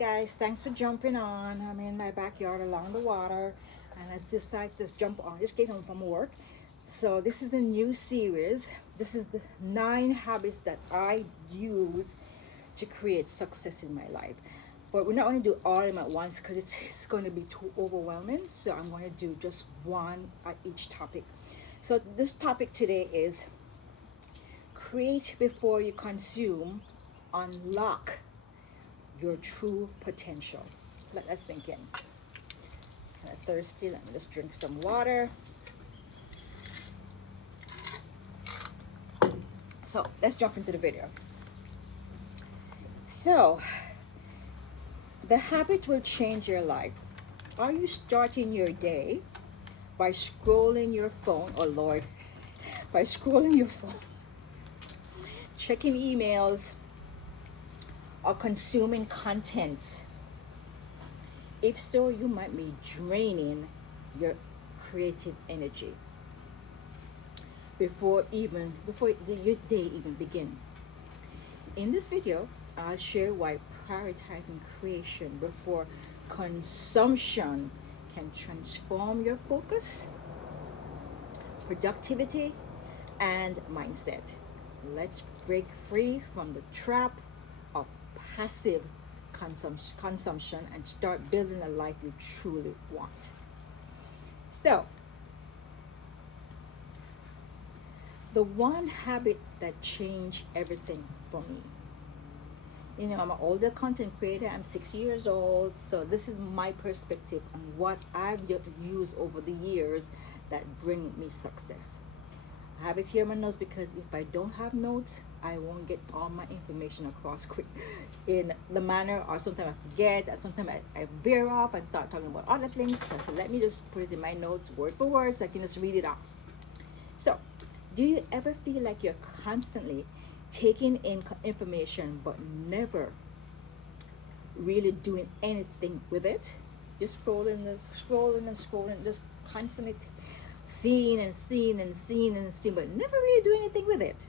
Guys, thanks for jumping on. I'm in my backyard along the water and I decided to just jump on. Just came home from work. So this is a new series. This is the 9 habits that I use to create success in my life. But we're not going to do all of them at once because it's going to be too overwhelming. So I'm going to do just one at each topic. So this topic today is create before you consume, unlock your true potential. Let that sink in. Kind of thirsty. Let me just drink some water. So let's jump into the video. So, the habit will change your life. Are you starting your day by scrolling your phone? Oh Lord, by scrolling your phone, checking emails, or consuming contents? If so, you might be draining your creative energy before your day even begin. In this video, I'll share why prioritizing creation before consumption can transform your focus, productivity, and mindset. Let's break free from the trap of passive consumption and start building a life you truly want. So, the one habit that changed everything for me. You know, I'm an older content creator. I'm 6 years old. So this is my perspective on what I've used over the years that bring me success. I have it here in my notes because if I don't have notes, I won't get all my information across quick in the manner, or sometimes I forget, and sometimes I veer off and start talking about other things. So let me just put it in my notes word for word so I can just read it off. So, do you ever feel like you're constantly taking in information but never really doing anything with it? Just scrolling, just constantly seeing, but never really do anything with it.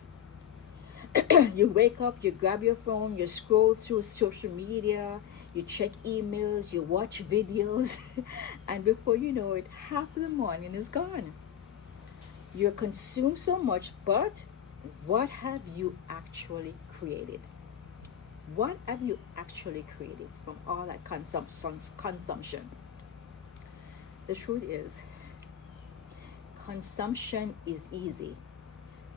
You wake up, you grab your phone, you scroll through social media, you check emails, you watch videos, and before you know it, half of the morning is gone. You're consumed so much, but what have you actually created? What have you actually created from all that consumption? The truth is, consumption is easy.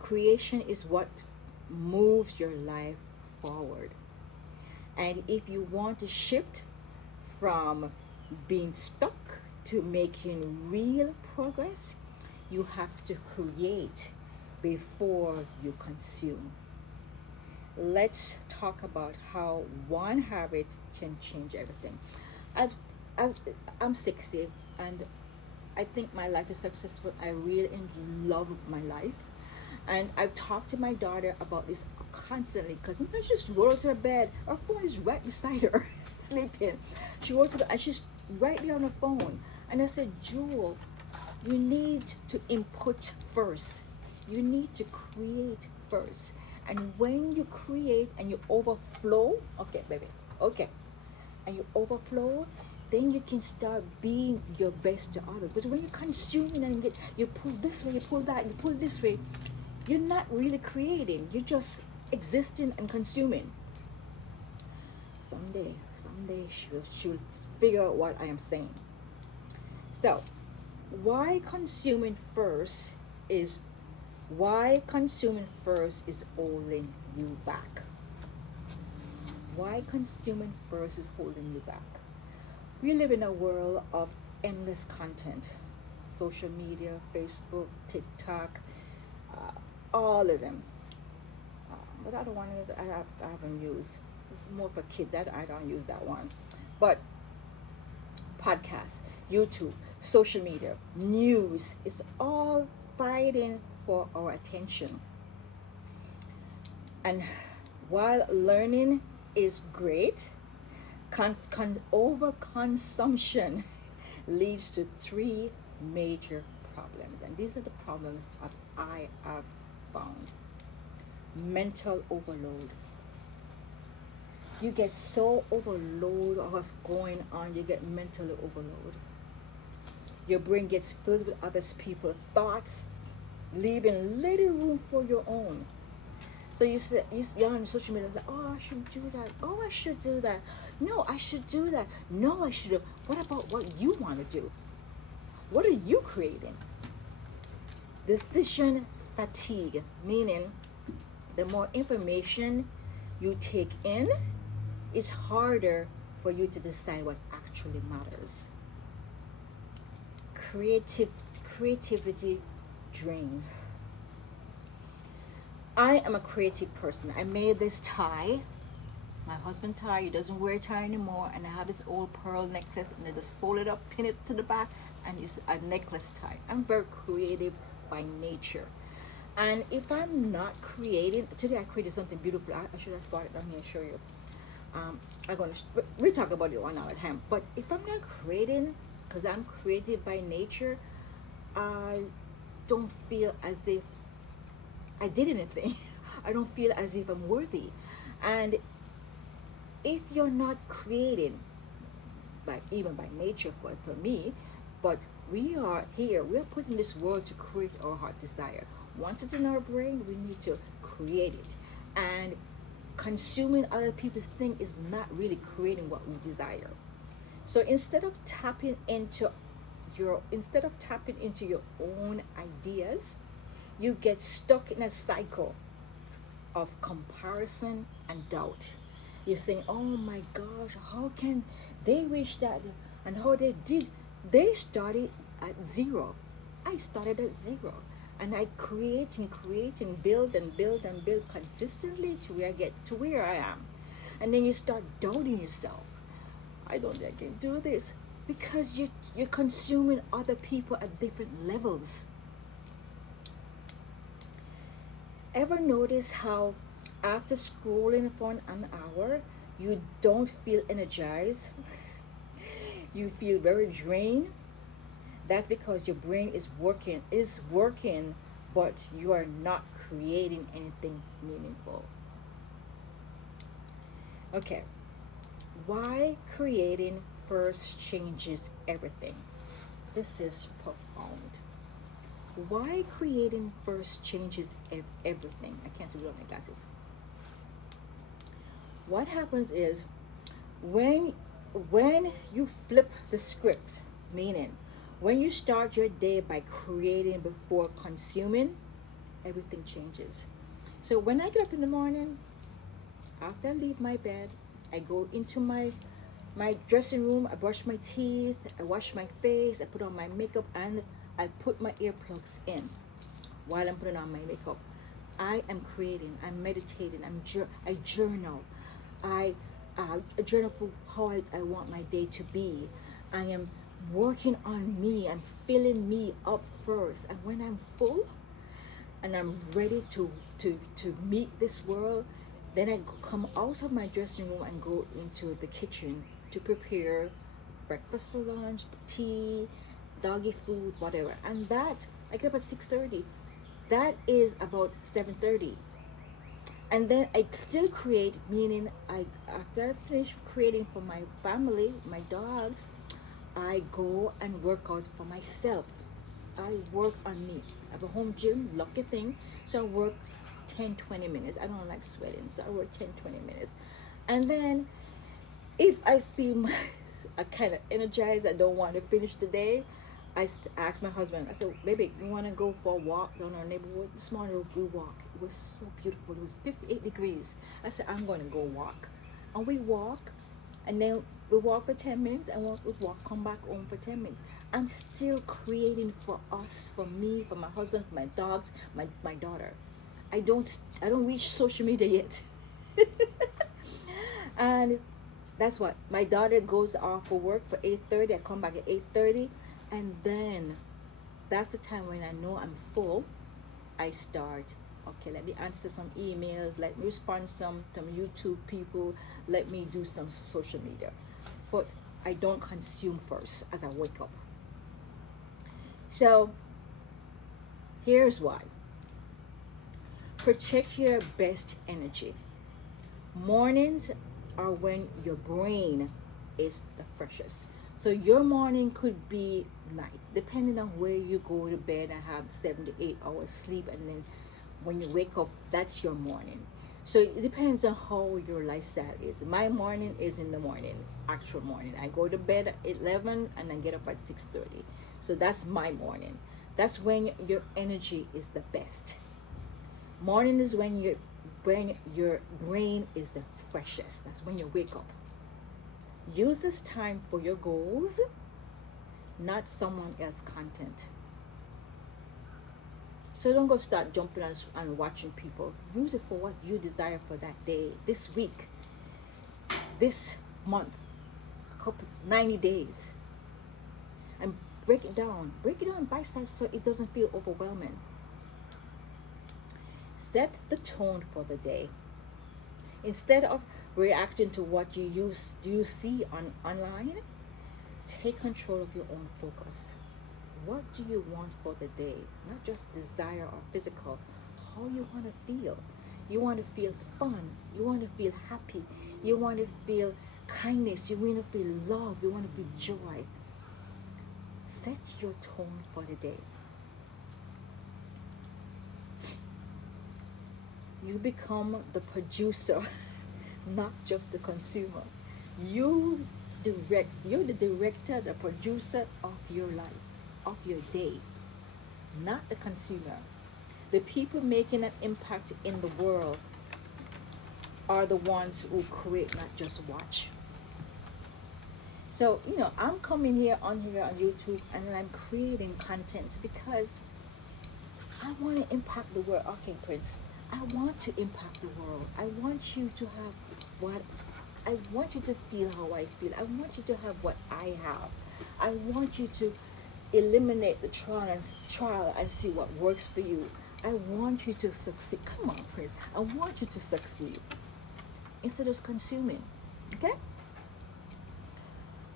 Creation is what moves your life forward. And if you want to shift from being stuck to making real progress, you have to create before you consume. Let's talk about how one habit can change everything. I've, I'm 60 and I think my life is successful. I really love my life. And I've talked to my daughter about this constantly because sometimes she just rolls to her bed. Her phone is right beside her, sleeping. She rolls to bed and she's right there on the phone. And I said, Jewel, you need to input first. You need to create first. And when you create and you overflow, okay, baby, okay, and you overflow, then you can start being your best to others. But when you're consuming and you pull this way, you pull that, you pull this way, you're not really creating. You're just existing and consuming. Someday she'll figure out what I am saying. So, why consuming first is holding you back. Why consuming first is holding you back. We live in a world of endless content. Social media, Facebook, TikTok, all of them. But I don't want to, I haven't used. This is more for kids. I don't use that one. But podcasts, YouTube, social media, news, it's all fighting for our attention. And while learning is great, overconsumption leads to 3 major problems. And these are the problems that I have found. Mental overload. You get so overload of what's going on, you get mentally overload. Your brain gets filled with other people's thoughts, leaving little room for your own. So you're on social media like, oh, I should do that. Oh, I should do that. No, I should do that. No, I should. What about what you want to do? What are you creating? Decision fatigue, meaning the more information you take in, it's harder for you to decide what actually matters. Creativity drain. I am a creative person. I made this tie. My husband tie. He doesn't wear a tie anymore, and I have this old pearl necklace, and I just fold it up, pin it to the back, and it's a necklace tie. I'm very creative by nature. And if I'm not creating, today I created something beautiful. I should have brought it down here and show you. We'll talk about it one hour at a time. But if I'm not creating, because I'm creative by nature, I don't feel as if I did anything. I don't feel as if I'm worthy. And if you're not creating, even by nature for me, but we are here, we're put in this world to create our heart desire. Once it's in our brain, we need to create it. And consuming other people's thing is not really creating what we desire. So instead of tapping into your own ideas, you get stuck in a cycle of comparison and doubt. You think, oh my gosh, how can they reach that? And how they did? They started at zero. I started at zero. And I create and build consistently to where I get to where I am. And then you start doubting yourself. I don't think I can do this. Because you're consuming other people at different levels. Ever notice how after scrolling for an hour, you don't feel energized? You feel very drained? That's because your brain is working, but you are not creating anything meaningful. Okay, why creating first changes everything? This is profound. Why creating first changes everything? I can't see without my glasses. What happens is when you flip the script, meaning when you start your day by creating before consuming, everything changes. So when I get up in the morning, after I leave my bed, I go into my dressing room, I brush my teeth, I wash my face, I put on my makeup, and I put my earplugs in while I'm putting on my makeup. I am creating, I'm meditating, I journal. I journal for how I want my day to be. I am working on me and filling me up first. And when I'm full and I'm ready to meet this world, then I come out of my dressing room and go into the kitchen to prepare breakfast for lunch, tea, doggy food, whatever. And that, I get up at 6:30. That is about 7:30. And then I still create, meaning after I finish creating for my family, my dogs, I go and work out for myself. I work on me. I have a home gym, lucky thing. So I work 10-20 minutes. I don't like sweating, so I work 10-20 minutes. And then if I feel I kind of energized, I don't want to finish the day, I asked my husband, I said, baby, you want to go for a walk down our neighborhood? This morning we walked. It was so beautiful. It was 58 degrees. I said, I'm going to go walk. And we walk, and then we walk for 10 minutes, and we walk, come back home for 10 minutes. I'm still creating for us, for me, for my husband, for my dogs, my daughter. I don't reach social media yet. And that's what, my daughter goes off for work for 8:30. I come back at 8:30. And then that's the time when I know I'm full. I start, okay, let me answer some emails, let me respond some YouTube people, let me do some social media. But I don't consume first as I wake up. So here's why. Protect your best energy. Mornings are when your brain is the freshest. So your morning could be night, depending on where you go to bed and have 7 to 8 hours sleep, and then when you wake up, that's your morning. So it depends on how your lifestyle is. My morning is in the morning, actual morning. I go to bed at 11 and I get up at 6:30. So that's my morning. That's when your energy is the best. Morning is when your brain is the freshest. That's when you wake up. Use this time for your goals, not someone else's content. So don't go start jumping and watching people. Use it for what you desire for that day, this week, this month, couple 90 days. And break it down. Break it down bite size so it doesn't feel overwhelming. Set the tone for the day. Instead of reacting to what you see online, take control of your own focus. What do you want for the day? Not just desire or physical. How you want to feel. You want to feel fun. You want to feel happy. You want to feel kindness. You want to feel love. You want to feel joy. Set your tone for the day. You become the producer, not just the consumer. You're the director, the producer of your life, of your day, not the consumer. The people making an impact in the world are the ones who create, not just watch. So, I'm coming here on YouTube, and I'm creating content because I want to impact the world. Okay, Prince, I want to impact the world. I want you to have what I want you to feel how I feel. I want you to have what I have. I want you to eliminate the trial and see what works for you. I want you to succeed. Come on, Prince. I want you to succeed instead of consuming. Okay?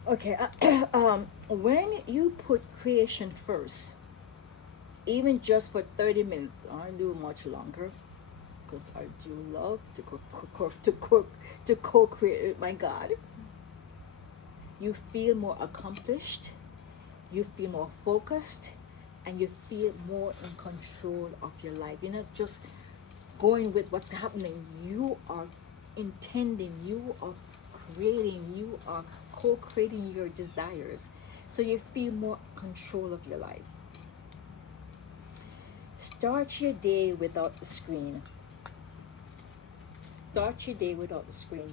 Okay. When you put creation first, even just for 30 minutes, I don't do much longer because I do love to co-create with my God. You feel more accomplished, you feel more focused, and you feel more in control of your life. You're not just going with what's happening. You are intending, you are creating, you are co-creating your desires. So you feel more control of your life. Start your day without the screen. Start your day without the screen.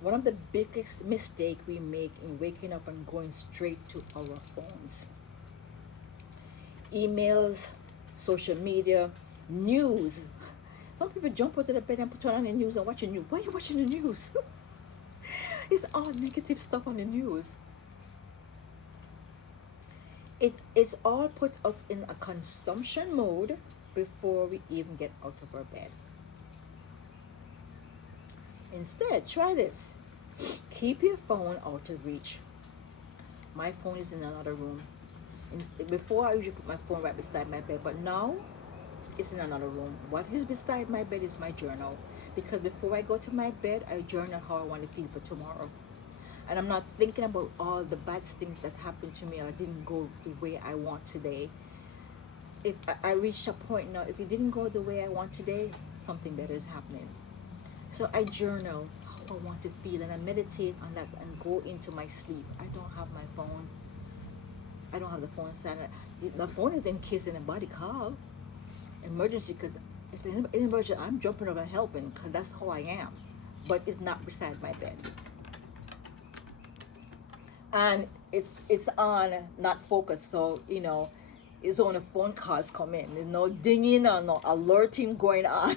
One of the biggest mistakes we make in waking up and going straight to our phones. Emails, social media, news. Some people jump out of the bed and put on the news and watch the news. Why are you watching the news? It's all negative stuff on the news. It's all put us in a consumption mode before we even get out of our bed. Instead, try this. Keep your phone out of reach. My phone is in another room. Before, I usually put my phone right beside my bed, but now it's in another room. What is beside my bed is my journal. Because before I go to my bed, I journal how I want to feel for tomorrow. And I'm not thinking about all the bad things that happened to me or didn't go the way I want today. If I reached a point now, if it didn't go the way I want today, something better is happening. So I journal how I want to feel, and I meditate on that and go into my sleep. I don't have my phone. I don't have the phone silent. My phone is in case anybody call. Emergency, because if in emergency, I'm jumping over and helping, because that's how I am. But it's not beside my bed. And it's on not focused, so it's only phone calls come in. There's no dinging or no alerting going on.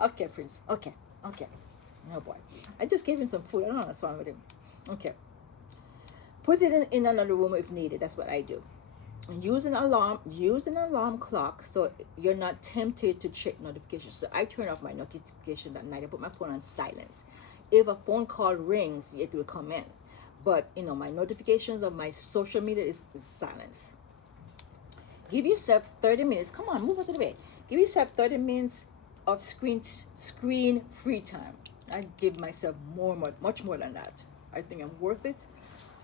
Okay, Prince. Okay. Oh boy, I just gave him some food. I don't know what's wrong with him. Okay. Put it in another room if needed. That's what I do. Use an alarm clock so you're not tempted to check notifications. So I turn off my notifications at night. I put my phone on silence. If a phone call rings, it will come in. But my notifications of my social media is silence. Give yourself 30 minutes. Come on, move out of the way. Give yourself 30 minutes of screen free time. I give myself much more than that. I think I'm worth it.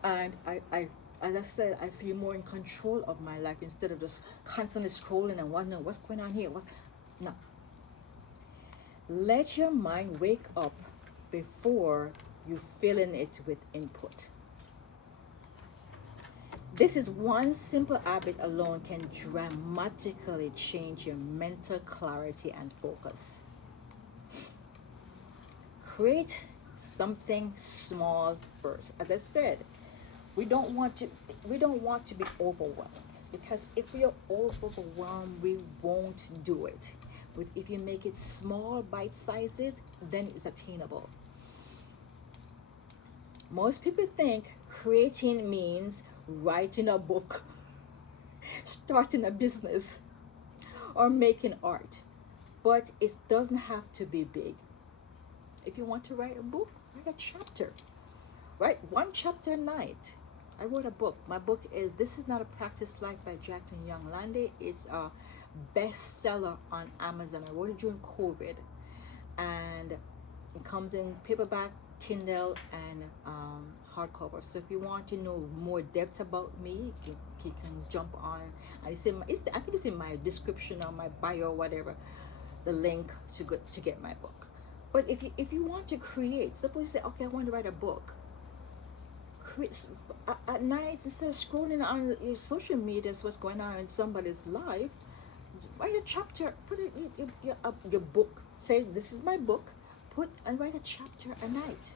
And as I said, I feel more in control of my life instead of just constantly scrolling and wondering what's going on here. No. Let your mind wake up before you filling it with input. This is one simple habit alone can dramatically change your mental clarity and focus. Create something small first. As I said, we don't want to be overwhelmed, because if we are overwhelmed, we won't do it. But if you make it small, bite sizes, then it's attainable. Most people think creating means writing a book, starting a business, or making art. But it doesn't have to be big. If you want to write a book, write a chapter. Write one chapter a night. I wrote a book. My book is This Is Not a Practice Life by Jacqueline Young Landy. It's a bestseller on Amazon. I wrote it during COVID. And it comes in paperback, Kindle, and hardcover. So if you want to know more depth about me, you can jump on. And I think it's in my description or my bio or whatever, the link to get my book. But if you want to create, suppose you say, okay, I want to write a book. At night, instead of scrolling on your social media, what's going on in somebody's life, write a chapter, put it in your book. Say, this is my book, and write a chapter a night.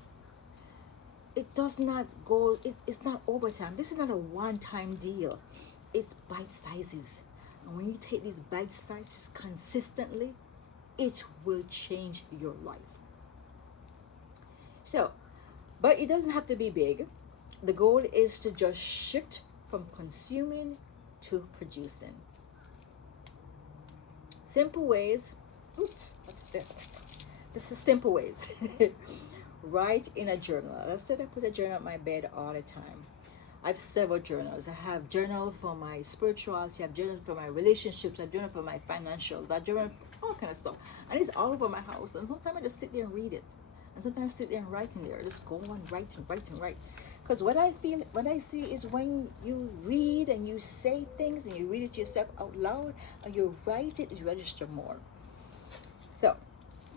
It does not go, it's not overtime. This is not a one-time deal. It's bite sizes. And when you take these bite sizes consistently, it will change your life. So, but it doesn't have to be big. The goal is to just shift from consuming to producing. Simple ways. Oops, what's this? This is simple ways. Write in a journal. As I said, I put a journal on my bed all the time. I have several journals. I have journal for my spirituality, I have journal for my relationships, I have journal for my financials, I have journal for all kind of stuff. And it's all over my house. And sometimes I just sit there and read it. And sometimes I sit there and write in there. Just go on, write. Because what I see is when you read and you say things and you read it yourself out loud and you write it, you register more. So,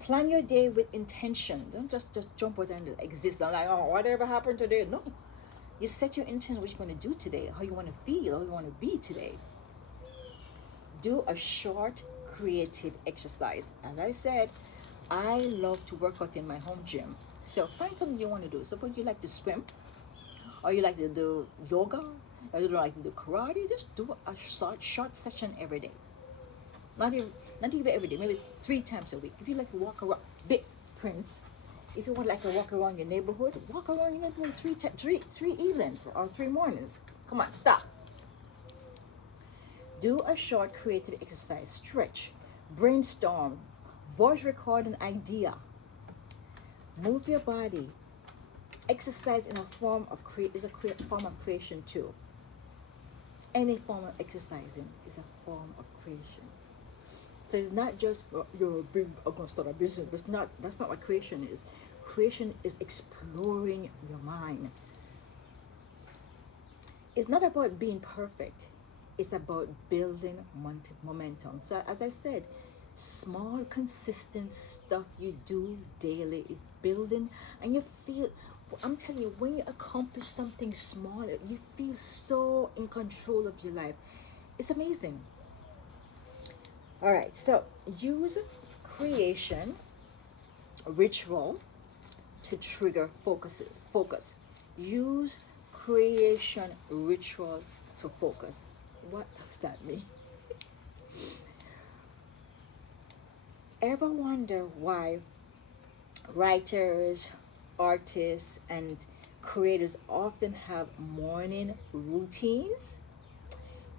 plan your day with intention. Don't just jump out and exist. I'm like, oh, whatever happened today. No. You set your intention, what you're going to do today, how you want to feel, how you want to be today. Do a short creative exercise. As I said, I love to work out in my home gym. So find something you want to do. Suppose you like to swim, or you like to do yoga, or you don't like to do karate. Just do a short session every day. Not even every day, maybe 3 times a week. If you like to walk around, big prints. If you want like to walk around your neighborhood, walk around your neighborhood three evenings or 3 mornings. Come on, stop. Do a short creative exercise. Stretch, brainstorm, voice record an idea. Move your body. Exercise in a form of form of creation too. Any form of exercising is a form of creation. So it's not just I'm gonna start a business. That's not what creation is. Creation is exploring your mind. It's not about being perfect. It's about building momentum. So as I said, small, consistent stuff you do daily is building, and you feel. I'm telling you, when you accomplish something small, you feel so in control of your life. It's amazing. All right, so use creation ritual to trigger focus. Use creation ritual to focus. What does that mean? Ever wonder why writers, artists, and creators often have morning routines?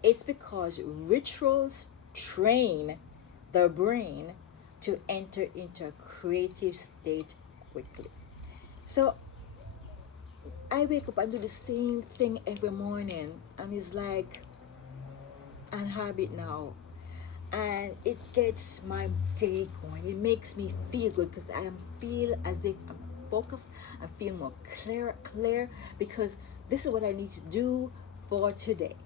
It's because rituals train the brain to enter into a creative state quickly. So I wake up and do the same thing every morning, and it's like and habit now, and it gets my day going. It makes me feel good because I feel as if I'm focused. I feel more clear because this is what I need to do for today.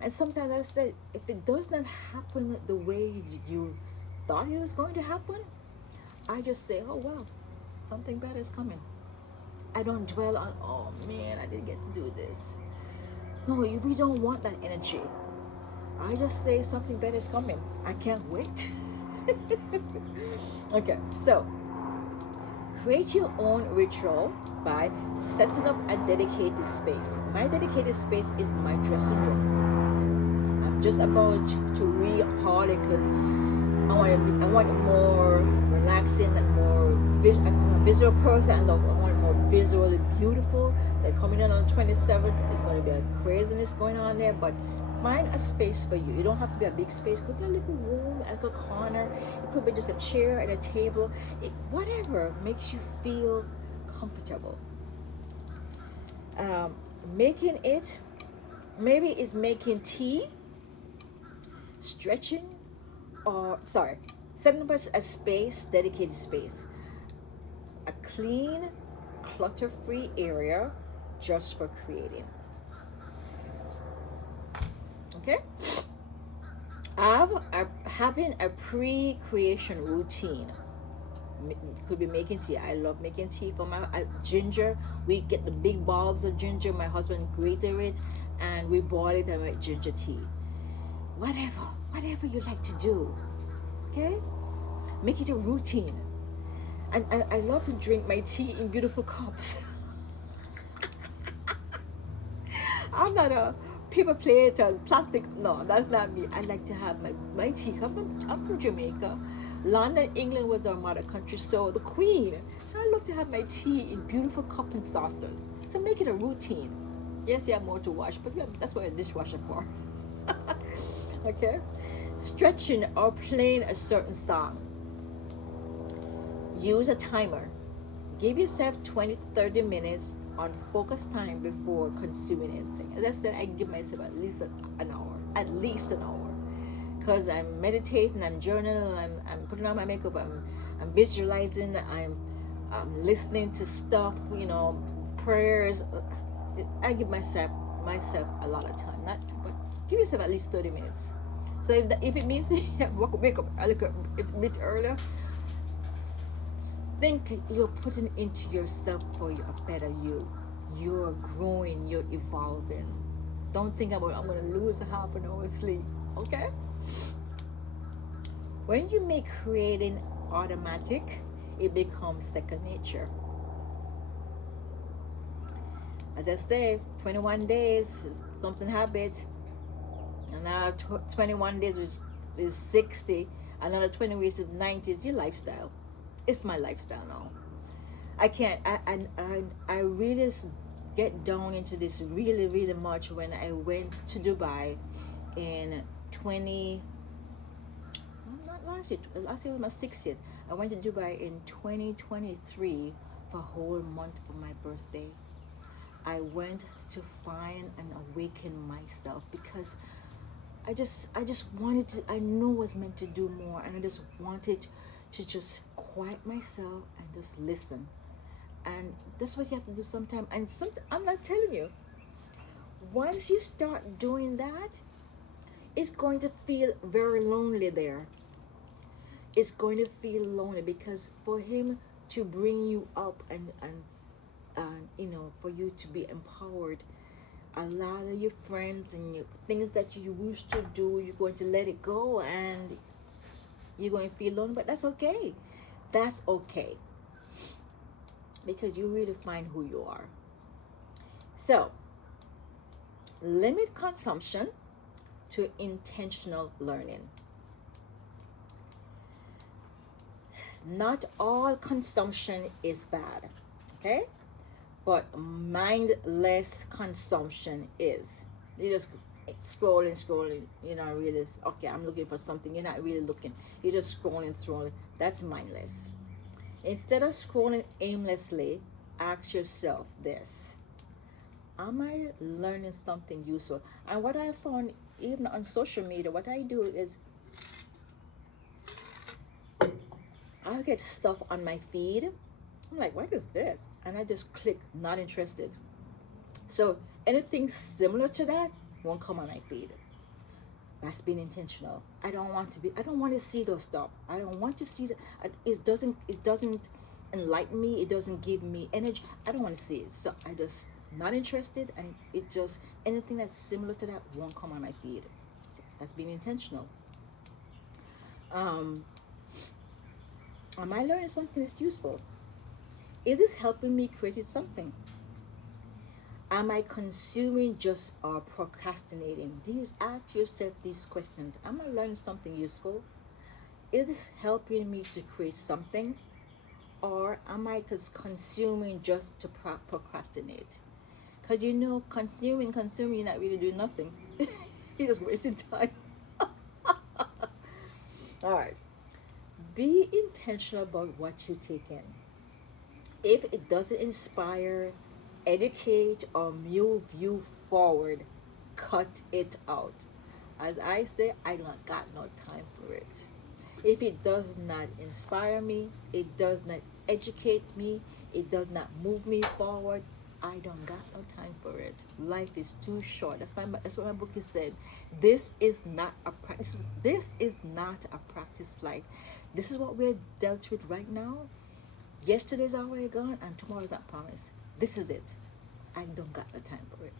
And sometimes I said, if it does not happen the way you thought it was going to happen, I just say, oh well, something better is coming. I don't dwell on, oh man, I didn't get to do this. No, we don't want that energy. I just say something better is coming. I can't wait. Okay, so create your own ritual by setting up a dedicated space. My dedicated space is my dressing room. I'm just about to rehaul it because I want it more relaxing and more I'm a visual person. I want it more visually beautiful. They're coming in on the 27th. There's going to be a craziness going on there, but find a space for you. You don't have to be a big space. It could be a little room, a little corner. It could be just a chair and a table. Whatever makes you feel comfortable. Making it, maybe it's making tea, stretching, or sorry, setting up a space, dedicated space, a clean, clutter-free area just for creating. Okay, having a pre-creation routine. Could be making tea. I love making tea for my ginger. We get the big bulbs of ginger. My husband grated it, and we boil it and make ginger tea. Whatever you like to do. Okay, make it a routine. And I love to drink my tea in beautiful cups. I'm not a paper plate or plastic. No, that's not me. I like to have my tea cup. I'm from Jamaica. London, England was our mother country, so the Queen. So I love to have my tea in beautiful cup and saucers. So make it a routine. Yes, you have more to wash, but that's what a dishwasher for. Okay? Stretching or playing a certain song. Use a timer. Give yourself 20 to 30 minutes on focus time before consuming anything. As I said, I give myself at least an hour. At least an hour. Because I'm meditating, I'm journaling, I'm putting on my makeup, I'm visualizing, I'm listening to stuff, prayers. I give myself a lot of time. Not, but give yourself at least 30 minutes. So if it means me wake up a little bit earlier, think you're putting into yourself for a better you. You're growing, you're evolving. Don't think about I'm going to lose a half an hour sleep. Okay? When you make creating automatic, it becomes second nature. As I say, 21 days becomes a habit. And now 21 days is 60. Another 20 weeks is 90. It's your lifestyle. It's my lifestyle now. I can't. I really get down into this really, really much when I went to Dubai in not last year. Last year was my 60th. I went to Dubai in 2023 for a whole month for my birthday. I went to find and awaken myself because I just wanted to. I know I was meant to do more, and I just wanted to just quiet myself and just listen. And that's what you have to do sometimes. And I'm not telling you. Once you start doing that, it's going to feel very lonely there. It's going to feel lonely because for him to bring you up and for you to be empowered, a lot of your friends and your things that you used to do, you're going to let it go and you're going to feel lonely. But that's okay. That's okay. Because you really find who you are. So, limit consumption to intentional learning. Not all consumption is bad, okay? But mindless consumption is. You just scrolling, you're not really, okay, I'm looking for something, you're not really looking. You're just scrolling through, that's mindless. Instead of scrolling aimlessly, ask yourself this: am I learning something useful? And what I found even on social media, what I do is I'll get stuff on my feed. I'm like, what is this? And I just click not interested. So anything similar to that won't come on my feed. That's being intentional. I don't want to see those stuff. I don't want to see that. It doesn't enlighten me. It doesn't give me energy. I don't want to see it. So I just not interested, and it just, anything that's similar to that won't come on my feed. That's being intentional. Um, am I learning something that's useful? Is this helping me create something? Am I consuming just or procrastinating? Ask yourself these questions. Am I learning something useful? Is this helping me to create something? Or am I just consuming just to procrastinate? Because consuming, you're not really doing nothing. You're just wasting time. All right. Be intentional about what you take in. If it doesn't inspire, educate, or move you forward, cut it out. As I say, I don't got no time for it. If it does not inspire me, it does not educate me, it does not move me forward, I don't got no time for it. Life is too short. That's what my book has said. This is not a practice. This is not a practice life. This is what we're dealt with right now. Yesterday's already gone, and tomorrow's not promised. This is it. I don't got the time for it.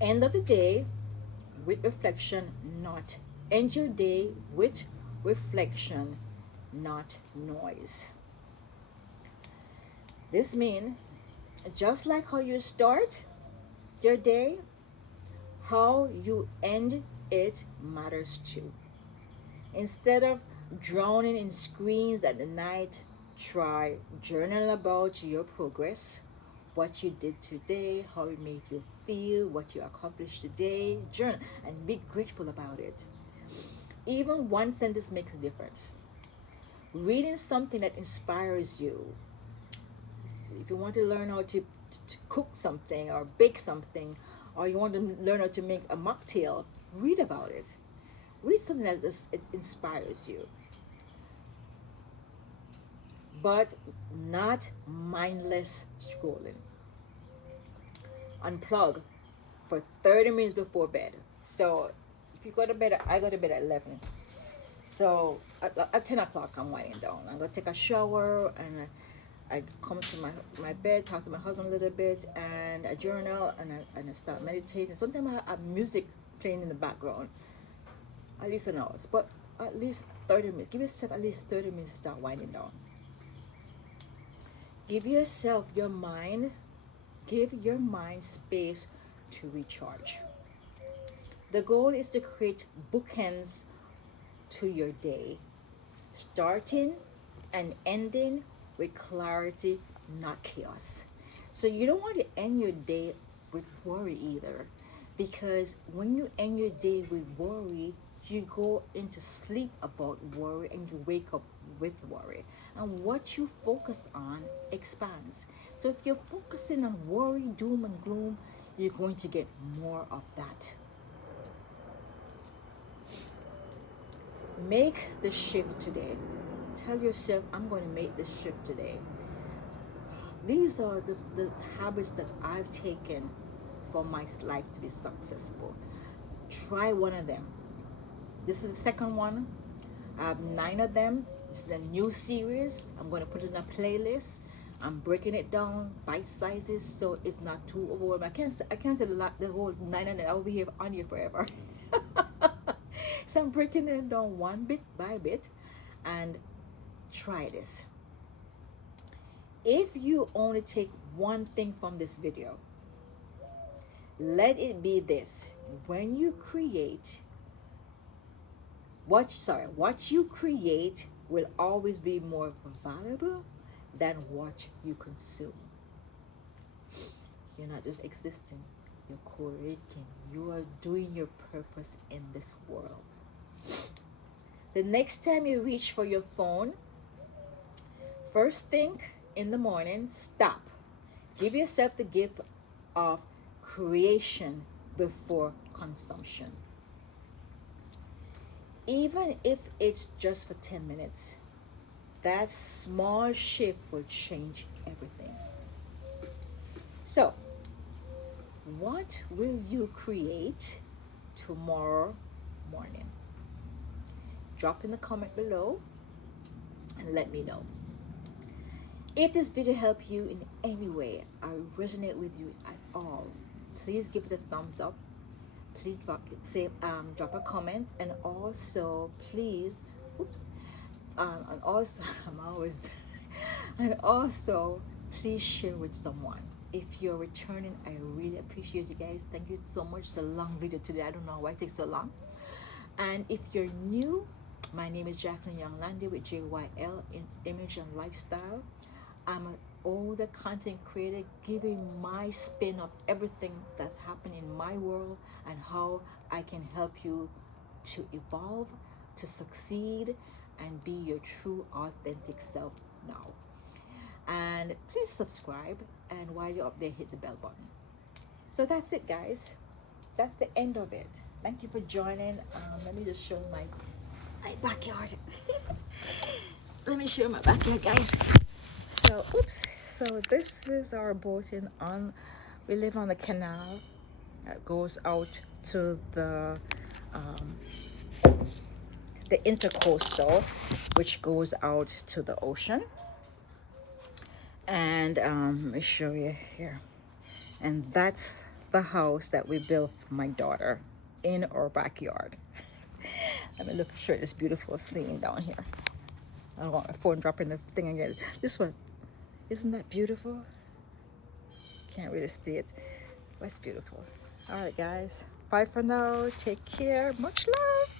End of the day with reflection, not. End your day with reflection, not noise. This means just like how you start your day, how you end it matters too. Instead of drowning in screens at the night, try journal about your progress, what you did today, how it made you feel, what you accomplished today. Journal and be grateful about it. Even one sentence makes a difference. Reading something that inspires you. If you want to learn how to cook something or bake something, or you want to learn how to make a mocktail, read about it. Read something that it inspires you. But not mindless scrolling. Unplug for 30 minutes before bed. So if you go to bed, I go to bed at 11. So at 10 o'clock, I'm winding down. I'm going to take a shower, and I come to my bed, talk to my husband a little bit, and I journal, and I start meditating. Sometimes I have music playing in the background, at least an hour, but at least 30 minutes. Give yourself at least 30 minutes to start winding down. Give your mind space to recharge. The goal is to create bookends to your day, starting and ending with clarity, not chaos. So you don't want to end your day with worry either, because when you end your day with worry, you go into sleep about worry and you wake up with worry. And what you focus on expands. So if you're focusing on worry, doom, and gloom, you're going to get more of that. Make the shift today. Tell yourself, I'm going to make the shift today. These are the habits that I've taken for my life to be successful. Try one of them. This is the second one. I have 9 of them. This is a new series. I'm going to put it in a playlist. I'm breaking it down bite sizes so it's not too overwhelming. I can't say the whole 9 of them. I'll be here on you forever. So I'm breaking it down one bit by bit, and try this. If you only take one thing from this video, let it be this: when you create, what you create will always be more valuable than what you consume. You're not just existing, you're creating. You are doing your purpose in this world. The next time you reach for your phone, first thing in the morning, stop. Give yourself the gift of creation before consumption. Even if it's just for 10 minutes, that small shift will change everything. So, what will you create tomorrow morning? Drop in the comment below and let me know. If this video helped you in any way or resonate with you at all, please give it a thumbs up. Please drop a comment, and also please, and also I'm always, and also please share with someone. If you're returning, I really appreciate you guys. Thank you so much. It's a long video today. I don't know why it takes so long. And if you're new, my name is Jacqueline Young Landy with JYL in Image and Lifestyle. I'm an older content creator giving my spin of everything that's happening in my world and how I can help you to evolve, to succeed, and be your true authentic self now. And please subscribe, and while you're up there, hit the bell button. So that's it, guys. That's the end of it. Thank you for joining. Let me just show my backyard. Let me show my backyard, guys. So this is our boating on. We live on the canal that goes out to the intercoastal, which goes out to the ocean. And let me show you here. And that's the house that we built for my daughter in our backyard. Let me show you this beautiful scene down here. I don't want my phone dropping the thing again. This one, isn't that beautiful? Can't really see it, but it's beautiful. All right, guys. Bye for now. Take care. Much love.